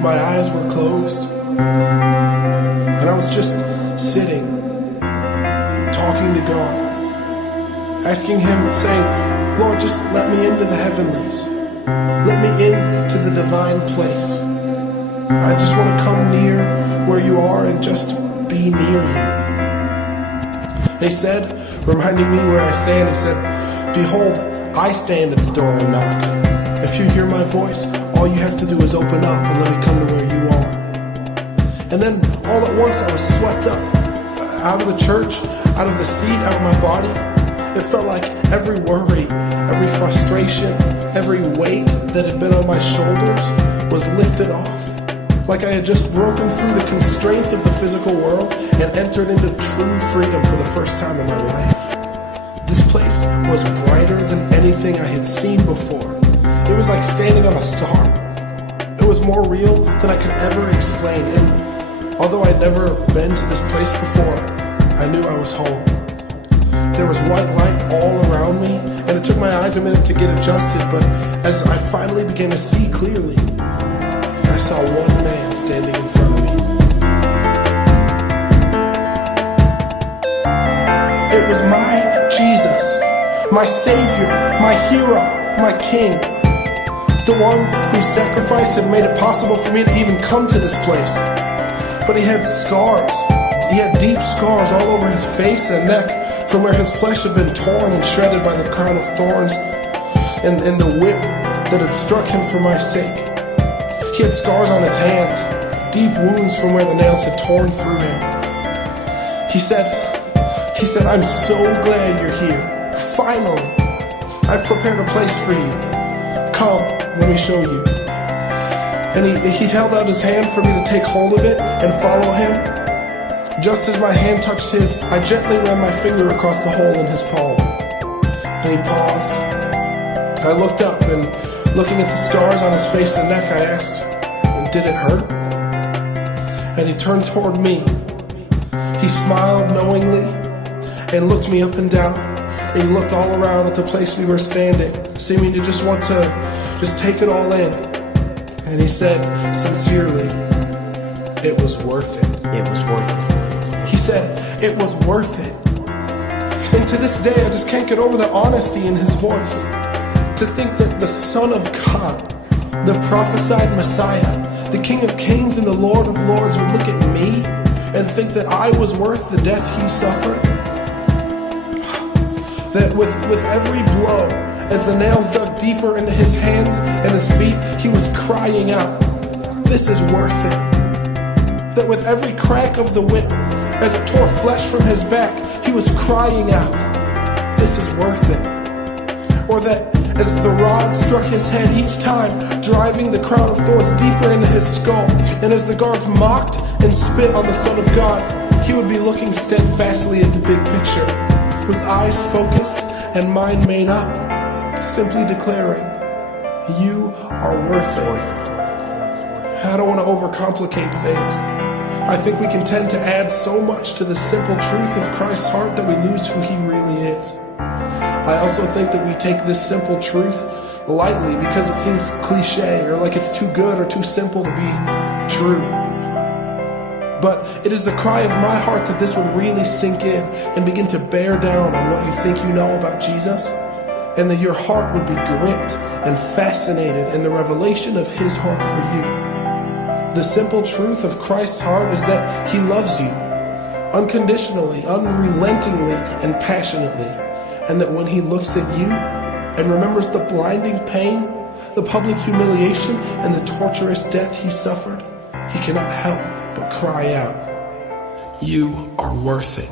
My eyes were closed, and I was just sitting, talking to God, asking Him, saying, Lord, just let me into the heavenlies. Let me into the divine place. I just want to come near where you are and just be near you. And He said, reminding me where I stand, He said, behold, I stand at the door and knock. If you hear my voice, all you have to do is open up and let me come to where you are. And then all at once I was swept up, out of the church, out of the seat, out of my body. It felt like every worry, every frustration, every weight that had been on my shoulders was lifted off. Like I had just broken through the constraints of the physical world and entered into true freedom for the first time in my life. This place was brighter than anything I had seen before. It was like standing on a star. It was more real than I could ever explain. And although I'd never been to this place before, I knew I was home. There was white light all around me, and it took my eyes a minute to get adjusted, but as I finally began to see clearly, I saw one man standing in front of me. It was my Jesus, my Savior, my hero, my King. The one whose sacrifice had made it possible for me to even come to this place. But he had scars. He had deep scars all over his face and neck from where his flesh had been torn and shredded by the crown of thorns and the whip that had struck him for my sake. He had scars on his hands, deep wounds from where the nails had torn through him. He said, I'm so glad you're here. Finally, I've prepared a place for you. Come, let me show you. And he held out his hand for me to take hold of it and follow him. Just as my hand touched his, I gently ran my finger across the hole in his palm. And he paused. I looked up, and looking at the scars on his face and neck, I asked, did it hurt? And he turned toward me. He smiled knowingly and looked me up and down. And he looked all around at the place we were standing, seeming to just want to just take it all in. And he said, sincerely, it was worth it. It was worth it. He said, it was worth it. And to this day, I just can't get over the honesty in his voice. To think that the Son of God, the prophesied Messiah, the King of Kings and the Lord of Lords would look at me and think that I was worth the death he suffered. That with every blow, as the nails dug deeper into his hands and his feet, he was crying out, this is worth it. That with every crack of the whip, as it tore flesh from his back, he was crying out, this is worth it. Or that as the rod struck his head each time, driving the crown of thorns deeper into his skull, and as the guards mocked and spit on the Son of God, he would be looking steadfastly at the big picture, with eyes focused and mind made up, simply declaring, you are worth it. I don't want to overcomplicate things. I think we can tend to add so much to the simple truth of Christ's heart that we lose who he really is. I also think that we take this simple truth lightly because it seems cliche or like it's too good or too simple to be true. But it is the cry of my heart that this would really sink in and begin to bear down on what you think you know about Jesus, and that your heart would be gripped and fascinated in the revelation of his heart for you. The simple truth of Christ's heart is that he loves you unconditionally, unrelentingly, and passionately. And that when he looks at you and remembers the blinding pain, the public humiliation, and the torturous death he suffered, he cannot help but cry out, you are worth it.